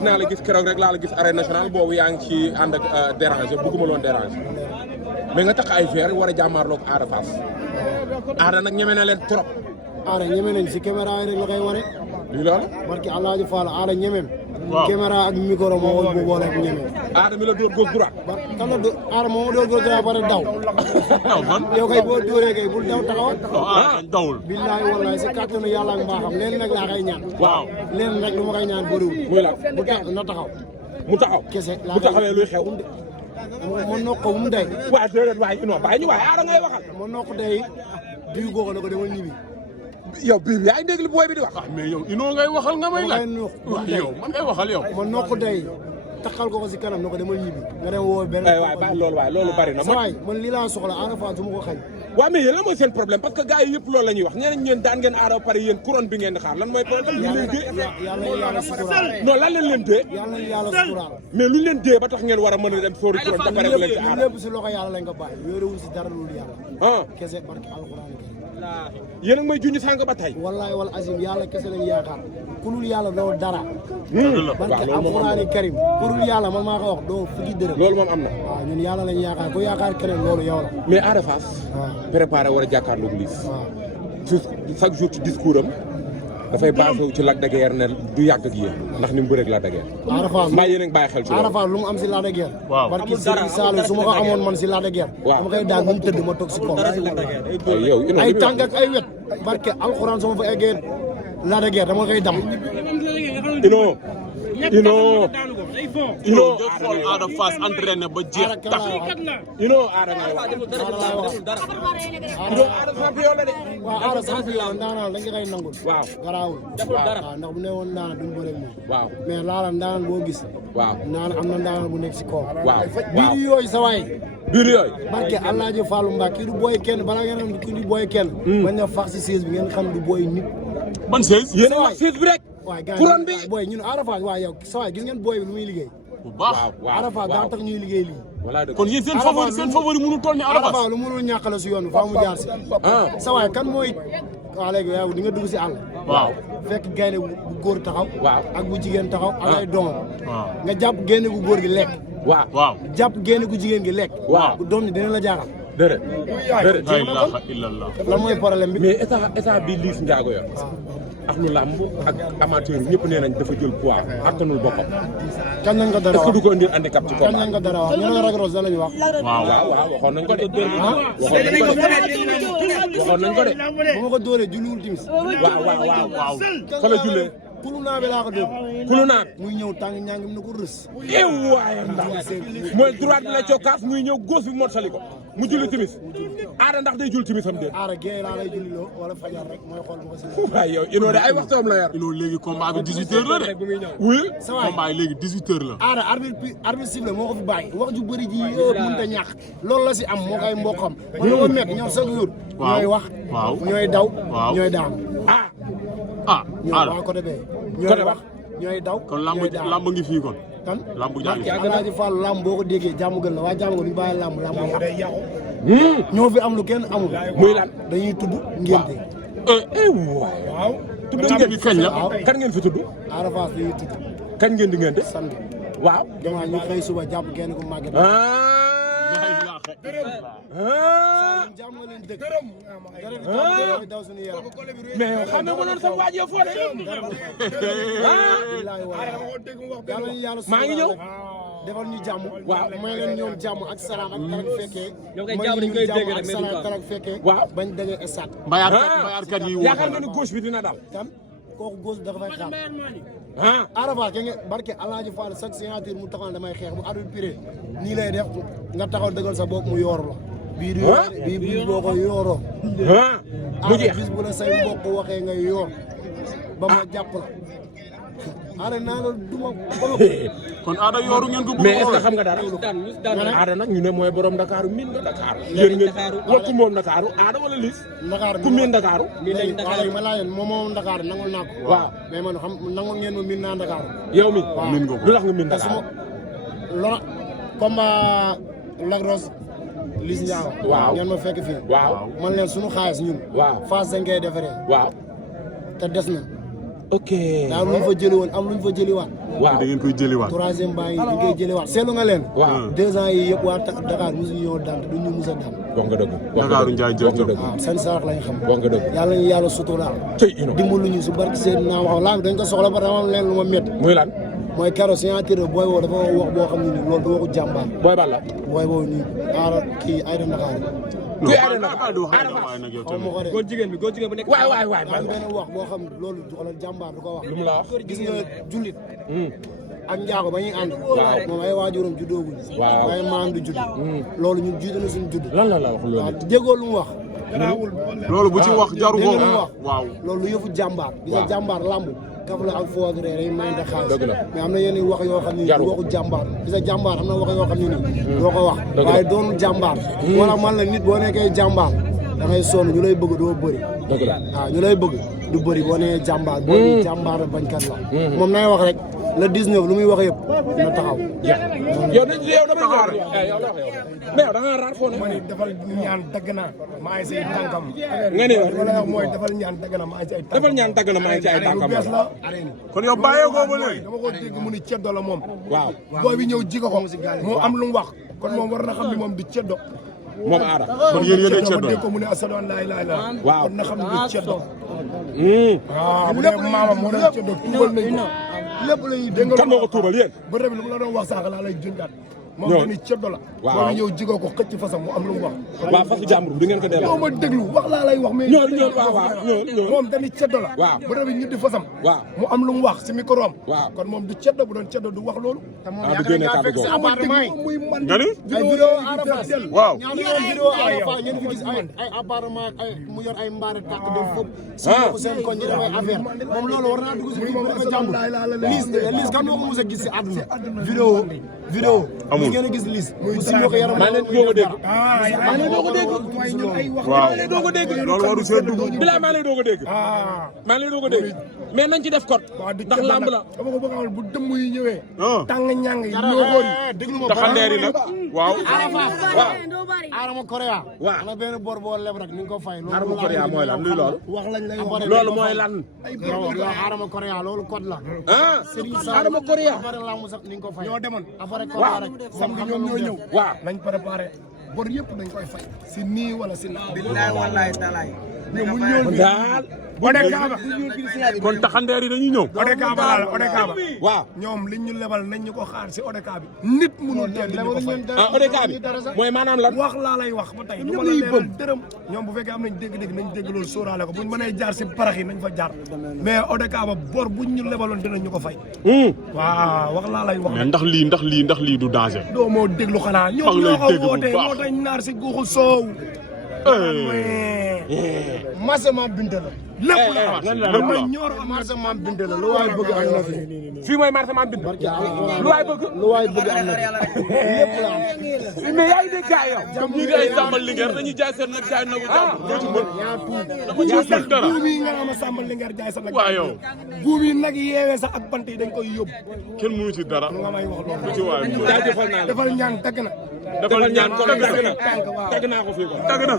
gëj naa la gis keroog rek laa la gis arène nationale boobu yaa ngi ci ànd ak déranger bëgguma loon déranger mais nga tax ay verre war a jàmmaarloog Ada Fass Ada nag ñeme na leen trop. Ada ñeme nañ si caméra yi rek la koy wane. lii loolu. barki Alaaji Fall Ada ñemem. waaw caméra ak micro moo ko bu boole ak ñeme. Ada mi la dóor gauche droite. kan la do Ada moo ma dóor gauche droite ba pare daw. daw man. yow kay boo dóoree kay bul daw taxawal. dawul. billaay wallaay si kàttanu yàlla ak mbaaxam leen nag laa koy ñaan. waaw leen nag lu ma koy ñaan bëriwul. muy la bu tax na taxaw. mu taxaw. kese laa bu taxawee luy xew. ma nokk ko mu day. waaw déedéet waaye non bàyyi ñu waaye Ada ngay waxal. ma nokk day diw googu na ko demal ñibbi. yow bii yaa ngi dégg li booy bi di wax. mais yow inoo ngay waxal nga may laaj. wax yow man ngay waxal yow. ma nokk day taxal ko si kanam na ko demal ñibbi. nga dem woo benn. waay bàyyi loolu waaye loolu bari na. waay man lii laa soxla Ada Fass du ma ko xañ. waaw mais yéen lan mooy seen problème parce que gars yi yëpp loolu la ñuy wax ñeneen ñeen daan ngeen Ada ba pare yéen couronne bi ngeen di xaar lan mooy problème lu leen dee. yàlla suturaal. non lan leen leen dee. yàlla suturaal. mais luñ leen dee ba tax ngeen war a mën a dem sóori couronne ba pare leen ci Ada. lépp si loxo yàlla lañ ko bàyyi yorewul si dara loolu yàlla. ah kese barki alxuraan yéen a ngi may junj sànq ba tey. wallahi wal azim yàlla kese lañ yaakaar ku dul yàlla doo dara. barki waaw alxuraani karim ku dul yàlla man maa ko wax doo fukki dërëm. loolu moom am na. waaw ñun yàlla lañ yaakaar ku yaakaar keneen loolu yow la. mais Ada Fass. waaw préparé war a jàkkaarloog Liss. waaw chaque jour ci discours am dafay basé wu ci Lac de Guiers ne du yàgg ak yéen ndax ni mu bëreeg Lac de Guiers. Ada Fass mbaa yéen a ngi bàyyi xel ci loolu. Ada Fass lu mu am si Lac de Guiers. waaw barki Serigne Saliou su ma ko amoon man si Lac de Guiers. waaw dama koy daal bu mu tëdd ma toog si kaw. yow ay tànk ak ay wet barke alxuraan sama fa eggee Lac de Guiers dama koy dam. inoo nga xool Ada Fass entraîné ba jeex tax. Ada ngay wax. Ada champion la de. waaw Ada champion ndaanaan dañ koy nangul. waaw garaawul. waaw ndax bu ne woon ndaanaan duñ bëre moom. waaw mais laala ndaanaan boo gis. waaw ndaanaan am na ndaanaan bu nekk si kaw. waaw biir yooyu sa waay. biir yooyu. barke Alaaji Fallou Mbacke kii du booy kenn balaa ngeen xam kii du booy kenn. bañ a fax si siège bi ngeen xam du booy nit. ban seize. yéen a wax siis bi rek. waaye gars couronne bi yi booy ñun Ada Fass waaye yow sa waay gis ngeen booy bi lu muy liggéey. bu baax Ada Fass daa tax ñuy liggéey lii. voilà dëgg kon yéen seen favori mënu toll ni Ada Ada Fass. Fass lu mënul ñàkk la si yoon bi faa mu jaar si. sa waay kan mooy. waaw léegi yow di nga dugg si àll. waaw fekk gaynde bu góor taxaw. waaw ak bu jigéen taxaw ak ay doomam. waaw nga jàpp gaynde gu góor gi lekk. waaw waaw. jàpp gaynde gu jigéen gi lekk. waaw doom ni dina la jaaxal. déedéet déedéet. la ilaha illallah. lan mooy problème bi. mais état bi Liss Ndiago yor. ak nu làmb ak amateur yi ñëpp nee nañ dafa jël poids attanul boppam. kan nañ ko dara est-ce wax que du ko indil handicap ci kan combat. nañ ko dara wax ñu ne Lac Rose lan la ñu wax. waaw waaw waxoon nañ ko de. waxoon nañ ko de. bu ma ko dóoree julliwul timis. waaw. fa la jullee. kulu naa bi laa ko dóor. kulu naat. muy ñëw tàng ñaang mi na ko rës. waaye ndax mooy droite bi la cokkaas muy ñëw gauche bi mottali ko mu julli timis Ada ndax day jul timis am déet. Ada géej laa lay julliloo wala fajar rek mooy xool bu ko si. waaye yow inoo de ay waxtoom la yor. inoo léegi combat bi 18h la de. oui. sa waay combat yi léegi 18h la. Ada arbitre sifflé moo ko fi bàyyi wax ju bëri ji yëpp mënut a ñàkk loolu la si am moo koy mboqam. man la ko met ñoom chaque jour. waaw ñooy wax. waaw ñooy daw. waaw ñooy daan. ah ñooy Ada waa côté bee. côté ñooy wax ñooy daw. kon ñooy daan lamb ngi fii kon. kan lamb jaa ngi fi. Alaaji Fall lamb boo ko déggee jàmm gën la waa jàmm gën ñu bàyyi lamb yàqu. ñoo fi am lu kenn amul. muy lan dañuy tudd ngénte. waaw. tudd ngeen bi kañ la. kan ngeen fi tudd. Ada Fass dañuy tudd. kan ngeen di ngeen de. sant. waaw. damaa ñu xëy suba jàpp kenn ku màgget. jàmm nga leen dëkk. daw suñu yaram. mais yow xam nga ma noonu sa waaj yow foo de. maa ngi ñëw. defal ñu jàmm. waaw may leen ñoom jàmm ak salaam ak tarak fekkee. ñoo koy jàmm dañ koy dégg rek ak salaam ak tarak fekkee. waaw bañ daje stade. mbayaarkat yi yaakaar nga ni gauche bi dina dal. kan kooku góos dafa fay xaar. ah. Ada Fass ke barke Alaaji Fall chaque signature mu taxaw damay xeex bu arbitre piré nii lay def nga taxaw dëggal sa bopp mu yooru la. bii boo ko yooroo. mu jeex bis bu la say mbokk waxee nga yoor ba ma jàpp la. Ada naa la duma kon Ada yooru ngeen ko bëgg. mais est-ce que xam nga dara. Ada nag ñu ne mooy borom Dakar miin nga Dakar. yéen ngeen wala ku moom Dakar Ada wala Liss. Dakar ku miin Dakar. léegi ma laa yéen moom Dakar nangul naa ko. waaw mais man xam nangul ngeen ma miin naa Dakar. yow mi miin nga ko lu tax nga miin Dakar. lora combat Lac Rose Liss Ndiago. waaw ngeen ma fekk fii. waaw man leen sunu xaalis ñun. waaw Fass dañ koy defaree. waaw. te des na ok daa am lu ñu fa jëli woon am lu ñu fa jëliwaat. da ngeen koy jëliwaat. troisième baa ngi dañ koy jëliwaat seetlu nga leen. waaw 2 ans yi yëpp waa Dakar mosu ñoo daan te duñ ñu mus a daan. wax nga dëgg. Dakaaru Ndiaye jërëjëf waaw seen sarax lañ xam. wax nga dëgg. yàlla ñu yàlla suturaal. tey ino dimbalu ñu su barki seen naa wax laa dañ ko soxla ba dama am leen lu ma métti. muy lan. mooy keroog signature booy woo dafa wax boo xam ne nii loolu du waxu jàmbaar. booy bal la. booy boobu nii aara kii ay da Dakar. kuy aada nag xaw ma ko de. góor jigéen bu nekk. waay am benn wax boo xam ne loolu xoolal jàmbaar du ko wax. lu mu la wax. gis nga jullit. ak njaago ba ñuy ànd. moom ay waajuram juddooguñ. waaw waaye maam du judd. loolu ñun jiitu na suñu judd. lan la wax loolu. waaw déggoo lu mu wax. loolu bu ci wax jaru ko. waaw loolu yëfu jàmbaar. gis nga jàmbaar lamb kaf la ak foog ree day mayante xaalis. dëgg la mais am na yenn wax yoo xam ne jaru waxu jàmbaar. gis nga jàmbaar am na wax yoo xam ne nii doo ko wax. waaye doonul jàmbaar. wala man la nit boo nekkee jàmbaar da ngay sonn ñu lay bëgg doo bëri. dëgg la waaw ñu lay bëgg du bëri boo nee jàmbaar. boo nee jàmbaar bañkat la. moom nay wax rek le 19 lu muy wax yëpp na taxaw. yow dama raar yow la wax yow mais yow da nga raar foo ne. ma ne defal ñaan dagg na maa ngi say tànkam. nga ne wala wax mooy defal ñaan dagg na maa ngi say tànkam. defal ñaan dagg na maa ngi ci ay tànkam. lu bees la. kon yow bàyyeekoo ba léegi. dama ko dégg mu ni ceddo la moom. waaw booy bi ñëw jiga ko moo am lu mu wax kon moom war na xam ni moom du ceddo. moom aada. kon yéen yéenay ceddo ceddo. ma dégg ko mu ne asadu an laa ilaaha illallaah. waaw kon na xam ni du ceddo. waaw bu dee maama moo doon ceddo tuubal nañ ko. lépp la ñuy dégg nga kan moo ko tuubal yéen. ba rëb lu mu la doon wax sànq laa lay jëndaat. moom ñëw dañuy ceddo la. waaw booy bi ñëw jiga ko xëcc fasam mu am lu mu wax. waaw fasu jàmbur di ngeen ko delloo. yow ma déglu wax laa lay wax. mais ñëw waaw moom dañuy ceddo la. waaw bu rëbbi ñu di fasam. waaw mu am lu mu wax si micro am. waaw kon moom du ceddo bu doon ceddo du wax loolu. du génne kàddu googu. sama déglu muy man. nga ni. ay vidéo Arafat waaw. ñaata yoon vidéo Arafat ngeen fi gis ay appartement ay mu yor ay mbaare tàkk def fëpp si ko seen koñ ñi def ay affaire moom loolu war naa dugg si biir ko jàmbur liis kan moo ko mos a gis si àdduna vidéo amul ngeen a gis liis mu si ko yaram maa leen doo ko dégg. maa leen doo ko dégg. waaw leen doo ko dégg. loolu waru see dugg. bilaay maa leen doo ko dégg. maa leen doo ko dégg mais nañ ci def code. ndax lamb la. dama ko bëgg a wax bu dëmm yi ñëwee. ah tàng ñàng yi ñoo déglu ma taxandeer yi nag waaw. waaw. Adama Korea waaw. ana benn bor boo leb rek ni nga ko fay Adama Korea mooy lan luy loolu. wax lañ lay wax. loolu mooy lan. Adama Korea loolu code la ah Adama Korea. après lamb sax ni nga ko fay ñoo demoon. après waaw. rek samedi ñoom ñoo ñëw. waaw. nañ préparé bor yëpp dañ koy fay. si nii wala si naa. billaay wallaay talaay. ñoom mu ñëw bi. daal. Ode Kaaba. kon taxandeer yi dañuy ñëw. Ode Kaaba laa la Ode Kaaba. waaw. ñoom liñ ñu lebal nañ ñu ko xaar si Ode Kaaba bi. nit mënul teel di ñu ko fay. ah ODK bi mooy maanaam lan. wax laa lay wax ba tey du ma la leeral dërëm ñoom bu fekkee am nañ dégg-dégg nañ dégg loolu sóoraale ko buñ mënee jaar si parax yi nañ fa jaar mais Ode Kaaba bor buñ ñu lebaloon dinañ ñu ko fay. waaw wax laa lay wax. mais ndax lii du danger. doo moo déglu xanaa ñoom ñoo ko wootee moo tax naar si guuxu soow. marché Mame Binta la lépp la lépp la. ñoor marché Mame Binta la lu waay bëgg am na fi fii mooy marché Mame Binta. lu waay bëgg. lu waay bëgg am na fi lépp la am mais yaa ngi dégg gars yow. comme ñii di ay sàmbal lingeer dañuy jaay seen nag jaay nagu jàmm. doo ci mën yaa tuut doo ci mën dara. buum yi nga xam ne sàmbal li nga jaay sa nag waaw yow buum yi nag yeewee sax ak bant yi dañ koy yóbbu kenn mënu ci dara. nga may wax loolu du ci waay mën. jaajëfal naa la. defal ñaan dagg na defal ñaan ko tagg dagg na tagg naa ko fii ko. dagg na.